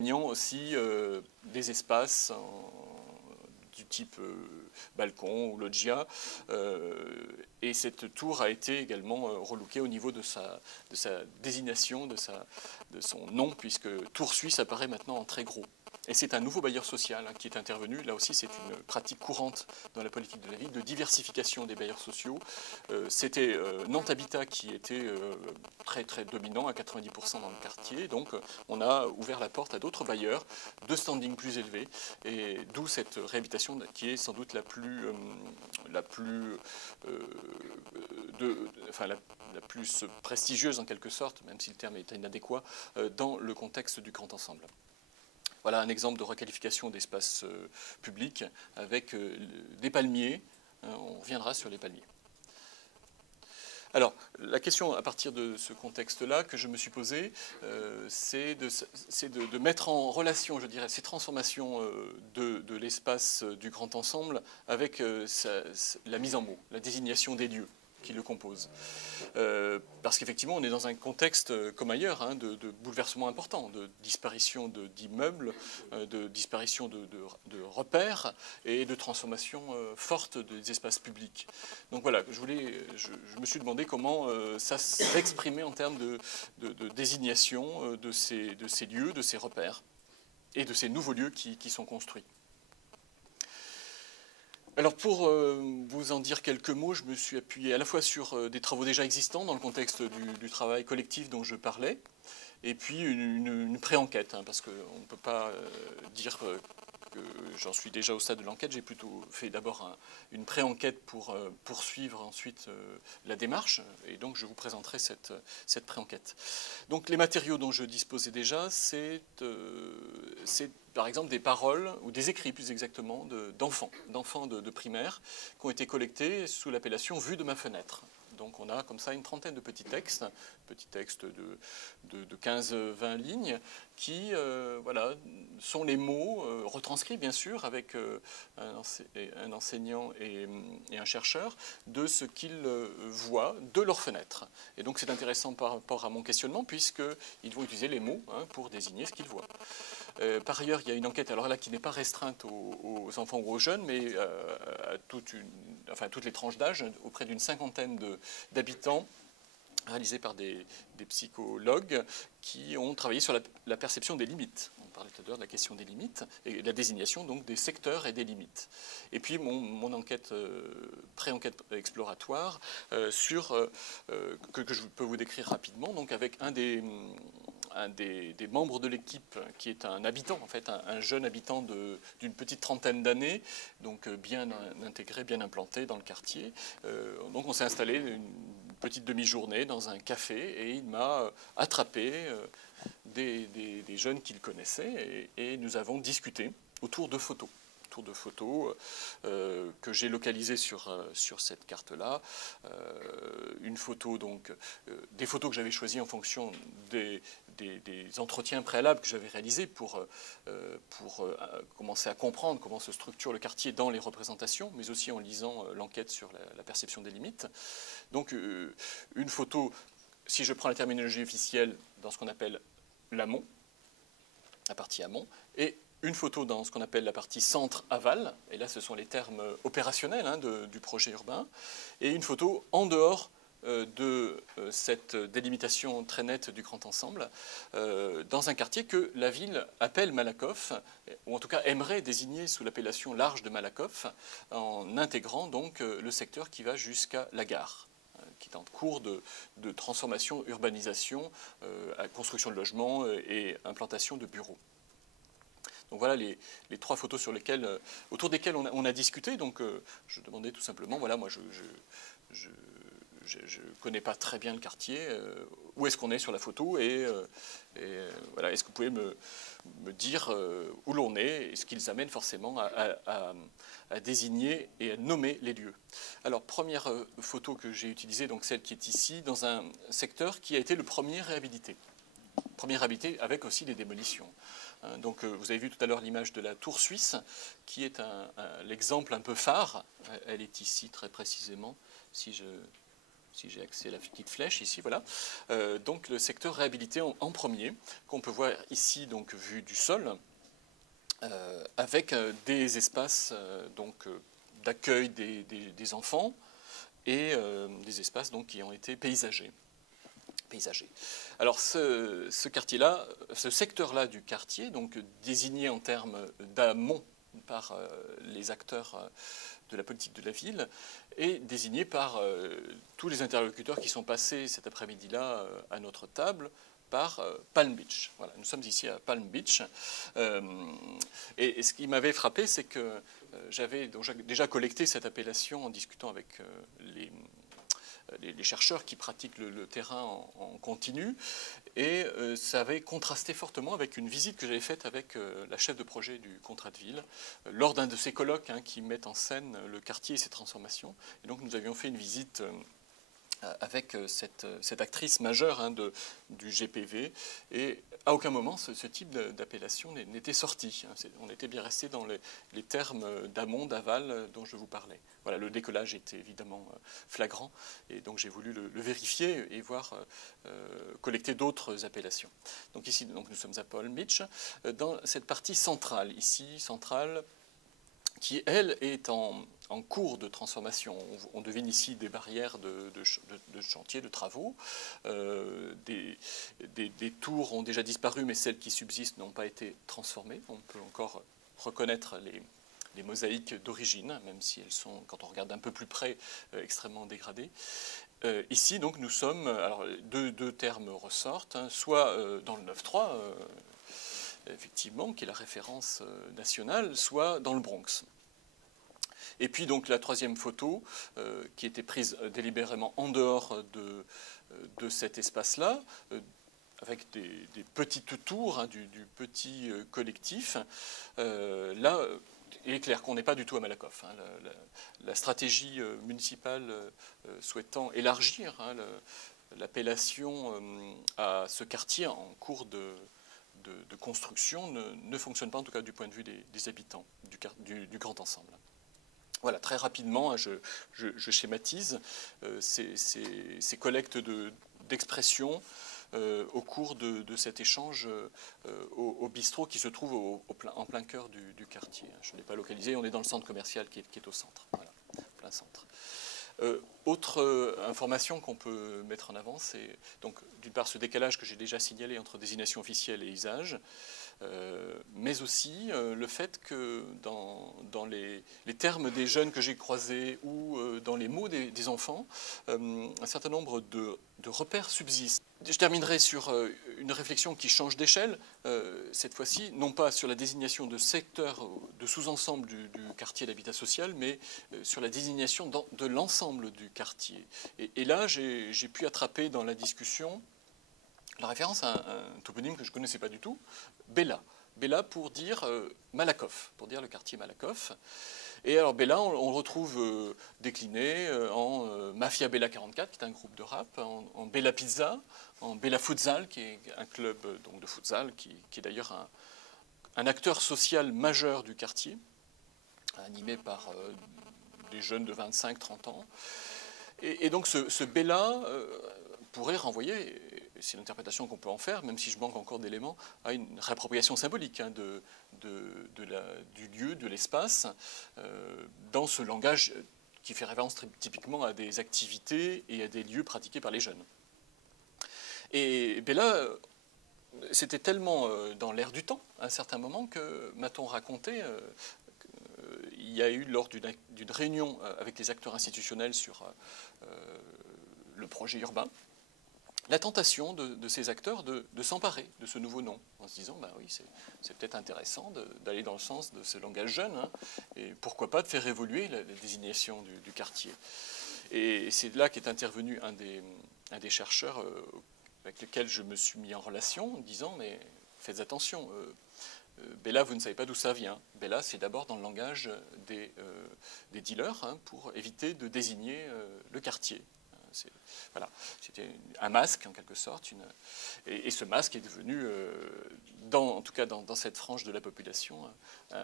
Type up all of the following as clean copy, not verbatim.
aussi des espaces du type balcon ou loggia. Et cette tour a été également relookée au niveau de sa désignation, de son nom, puisque Tour Suisse apparaît maintenant en très gros. Et c'est un nouveau bailleur social qui est intervenu. Là aussi, c'est une pratique courante dans la politique de la ville, de diversification des bailleurs sociaux. C'était Nantes Habitat qui était très très dominant, à 90% dans le quartier. Donc, on a ouvert la porte à d'autres bailleurs de standing plus élevé. Et d'où cette réhabilitation qui est sans doute la plus prestigieuse en quelque sorte, même si le terme est inadéquat, dans le contexte du grand ensemble. Voilà un exemple de requalification d'espace public avec des palmiers. On reviendra sur les palmiers. Alors, la question à partir de ce contexte-là que je me suis posée, c'est de mettre en relation, je dirais, ces transformations de l'espace du grand ensemble avec la mise en mots, la désignation des lieux qui le composent. Parce qu'effectivement, on est dans un contexte, comme ailleurs, de bouleversement important, de disparition d'immeubles, de disparition de repères et de transformation forte des espaces publics. Donc voilà, je me suis demandé comment ça s'exprimait en termes de désignation de ces lieux, de ces repères et de ces nouveaux lieux qui sont construits. Alors pour vous en dire quelques mots, je me suis appuyé à la fois sur des travaux déjà existants dans le contexte du travail collectif dont je parlais, et puis une pré-enquête, parce qu'on ne peut pas dire que j'en suis déjà au stade de l'enquête. J'ai plutôt fait d'abord une pré-enquête pour poursuivre ensuite la démarche, et donc je vous présenterai cette pré-enquête. Donc les matériaux dont je disposais déjà, c'est par exemple des paroles, ou des écrits plus exactement, d'enfants de primaire, qui ont été collectés sous l'appellation « Vue de ma fenêtre ». Donc on a comme ça une trentaine de petits textes de 15-20 lignes qui voilà, sont les mots retranscrits bien sûr avec un enseignant et un chercheur de ce qu'ils voient de leur fenêtre. Et donc c'est intéressant par rapport à mon questionnement puisqu'ils vont utiliser les mots pour désigner ce qu'ils voient. Par ailleurs, il y a une enquête, alors là, qui n'est pas restreinte aux enfants ou aux jeunes, mais à toutes les tranches d'âge, auprès d'une cinquantaine d'habitants, réalisée par des psychologues qui ont travaillé sur la perception des limites. On parlait tout à l'heure de la question des limites et la désignation donc des secteurs et des limites. Et puis mon enquête, pré-enquête exploratoire que je peux vous décrire rapidement, donc avec un des membres de l'équipe qui est un habitant, en fait, un jeune habitant d'une petite trentaine d'années, donc bien intégré, bien implanté dans le quartier. Donc on s'est installé une petite demi-journée dans un café et il m'a attrapé des jeunes qu'il connaissait et nous avons discuté autour de photos. Que j'ai localisées sur cette carte-là. Une photo, donc, des photos que j'avais choisies en fonction des entretiens préalables que j'avais réalisés pour commencer à comprendre comment se structure le quartier dans les représentations, mais aussi en lisant l'enquête sur la perception des limites. Donc, une photo, si je prends la terminologie officielle, dans ce qu'on appelle l'amont, la partie amont, et une photo dans ce qu'on appelle la partie centre-aval, et là ce sont les termes opérationnels du projet urbain, et une photo en dehors de cette délimitation très nette du grand ensemble, dans un quartier que la ville appelle Malakoff, ou en tout cas aimerait désigner sous l'appellation large de Malakoff, en intégrant donc le secteur qui va jusqu'à la gare, qui est en cours de transformation, urbanisation, construction de logements et implantation de bureaux. Donc voilà les trois photos autour desquelles on a discuté. Donc je demandais tout simplement, voilà, moi je ne connais pas très bien le quartier, où est-ce qu'on est sur la photo et voilà, est-ce que vous pouvez me dire où l'on est et ce qui les amène forcément à désigner et à nommer les lieux. Alors première photo que j'ai utilisée, donc celle qui est ici, dans un secteur qui a été le premier réhabilité. Premier réhabilité avec aussi des démolitions. Donc, vous avez vu tout à l'heure l'image de la tour suisse, qui est l'exemple un peu phare. Elle est ici très précisément. Si je si j'ai accès à la petite flèche ici, voilà. Donc le secteur réhabilité en premier, qu'on peut voir ici, donc vu du sol, avec des espaces d'accueil des enfants et des espaces donc, qui ont été paysagés. Alors ce quartier-là, ce secteur-là du quartier, donc désigné en termes d'amont par les acteurs de la politique de la ville, est désigné par tous les interlocuteurs qui sont passés cet après-midi-là à notre table par Palm Beach. Voilà, nous sommes ici à Palm Beach. Et ce qui m'avait frappé, c'est que j'avais déjà collecté cette appellation en discutant avec les chercheurs qui pratiquent le terrain en continu, et ça avait contrasté fortement avec une visite que j'avais faite avec la chef de projet du contrat de ville, lors d'un de ces colloques qui mettent en scène le quartier et ses transformations. Et donc nous avions fait une visite avec cette actrice majeure du GPV, et à aucun moment ce type d'appellation n'était sorti. On était bien resté dans les termes d'amont, d'aval dont je vous parlais. Voilà, le décollage était évidemment flagrant, et donc j'ai voulu le vérifier et voir collecter d'autres appellations. Donc ici, nous sommes à Palm Beach, dans cette partie centrale, qui, elle, est en cours de transformation. On devine ici des barrières de chantier, de travaux. Des tours ont déjà disparu, mais celles qui subsistent n'ont pas été transformées. On peut encore reconnaître les mosaïques d'origine, même si elles sont, quand on regarde un peu plus près, extrêmement dégradées. Ici, donc, nous sommes... Alors, deux termes ressortent, soit dans le 9-3, effectivement, qui est la référence nationale, soit dans le Bronx. Et puis donc la troisième photo, qui était prise délibérément en dehors de cet espace-là, avec des petites tours, du petit collectif. Là, il est clair qu'on n'est pas du tout à Malakoff. La stratégie municipale souhaitant élargir l'appellation à ce quartier en cours de construction ne fonctionne pas, en tout cas du point de vue des habitants du grand ensemble. Voilà, très rapidement, je schématise ces collectes d'expressions au cours de cet échange au bistrot qui se trouve en plein cœur du quartier. Je ne l'ai pas localisé, on est dans le centre commercial qui est au centre, voilà, plein centre. Autre information qu'on peut mettre en avant, c'est donc d'une part ce décalage que j'ai déjà signalé entre désignation officielle et usage, mais aussi le fait que dans les termes des jeunes que j'ai croisés ou dans les mots des enfants, un certain nombre de repères subsistent. Je terminerai sur une réflexion qui change d'échelle, cette fois-ci, non pas sur la désignation de secteurs, de sous-ensemble du quartier d'habitat social, mais sur la désignation de l'ensemble du quartier. Et là, j'ai pu attraper dans la discussion la référence à un toponyme que je ne connaissais pas du tout, Bella. Bella pour dire Malakoff, pour dire le quartier Malakoff. Et alors Bella, on le retrouve décliné en Mafia Bella 44, qui est un groupe de rap, en Bella Pizza, en Bella Futsal, qui est un club donc, de futsal, qui est d'ailleurs un acteur social majeur du quartier, animé par des jeunes de 25-30 ans. Et donc ce Bella pourrait renvoyer, c'est l'interprétation qu'on peut en faire, même si je manque encore d'éléments, à une réappropriation symbolique du lieu, de l'espace, dans ce langage qui fait référence typiquement à des activités et à des lieux pratiqués par les jeunes. Et Bella, c'était tellement dans l'air du temps, à un certain moment, que m'a-t-on raconté, il y a eu lors d'une réunion avec les acteurs institutionnels sur le projet urbain, la tentation de ces acteurs de s'emparer de ce nouveau nom, en se disant, oui, c'est peut-être intéressant d'aller dans le sens de ce langage jeune, et pourquoi pas de faire évoluer la désignation du quartier. Et c'est là qu'est intervenu un des chercheurs avec lequel je me suis mis en relation, en disant, mais faites attention, Bella, vous ne savez pas d'où ça vient. Bella, c'est d'abord dans le langage des dealers, pour éviter de désigner le quartier. Voilà, c'était un masque en quelque sorte, et ce masque est devenu, en tout cas dans cette frange de la population,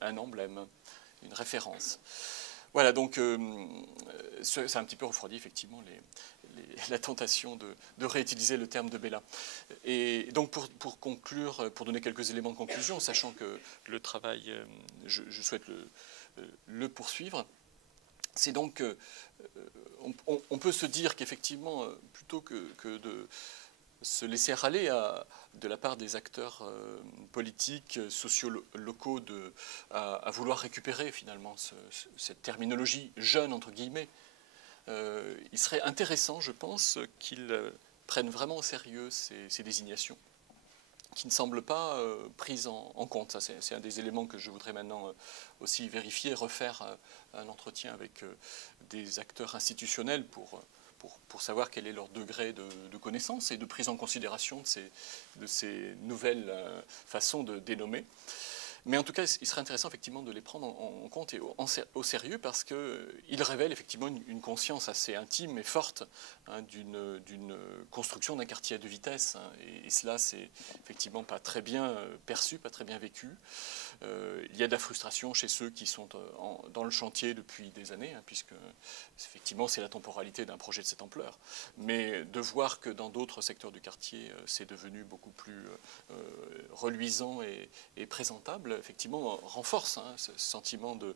un emblème, une référence. Voilà, donc ça a un petit peu refroidi effectivement la tentation de réutiliser le terme de Bella. Et donc pour conclure, pour donner quelques éléments de conclusion, sachant que le travail, je souhaite le poursuivre, c'est donc, on peut se dire qu'effectivement, plutôt que de se laisser aller de la part des acteurs politiques, sociaux locaux à vouloir récupérer finalement cette terminologie jeune, entre guillemets, il serait intéressant, je pense, qu'ils prennent vraiment au sérieux ces désignations, qui ne semblent pas prises en compte. Ça, c'est un des éléments que je voudrais maintenant aussi vérifier, refaire un entretien avec des acteurs institutionnels pour savoir quel est leur degré de connaissance et de prise en considération de ces nouvelles façons de dénommer. Mais en tout cas, il serait intéressant effectivement de les prendre en compte et au sérieux parce qu'ils révèlent effectivement une conscience assez intime et forte hein, d'une construction d'un quartier à deux vitesses. Hein, et cela, c'est effectivement pas très bien perçu, pas très bien vécu. Il y a de la frustration chez ceux qui sont dans le chantier depuis des années, hein, puisque effectivement c'est la temporalité d'un projet de cette ampleur. Mais de voir que dans d'autres secteurs du quartier, c'est devenu beaucoup plus reluisant et présentable, effectivement, renforce hein, ce sentiment de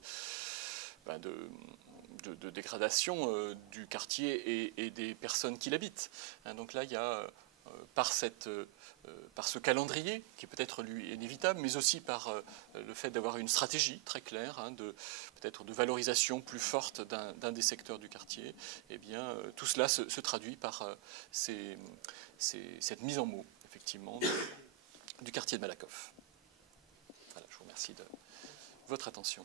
dégradation du quartier et des personnes qui l'habitent. Hein, donc là, il y a par ce calendrier, qui est peut-être lui inévitable, mais aussi par le fait d'avoir une stratégie très claire, hein, peut-être de valorisation plus forte d'un des secteurs du quartier, eh bien, tout cela se traduit par cette mise en mots, effectivement, du quartier de Malakoff. Voilà, je vous remercie de votre attention.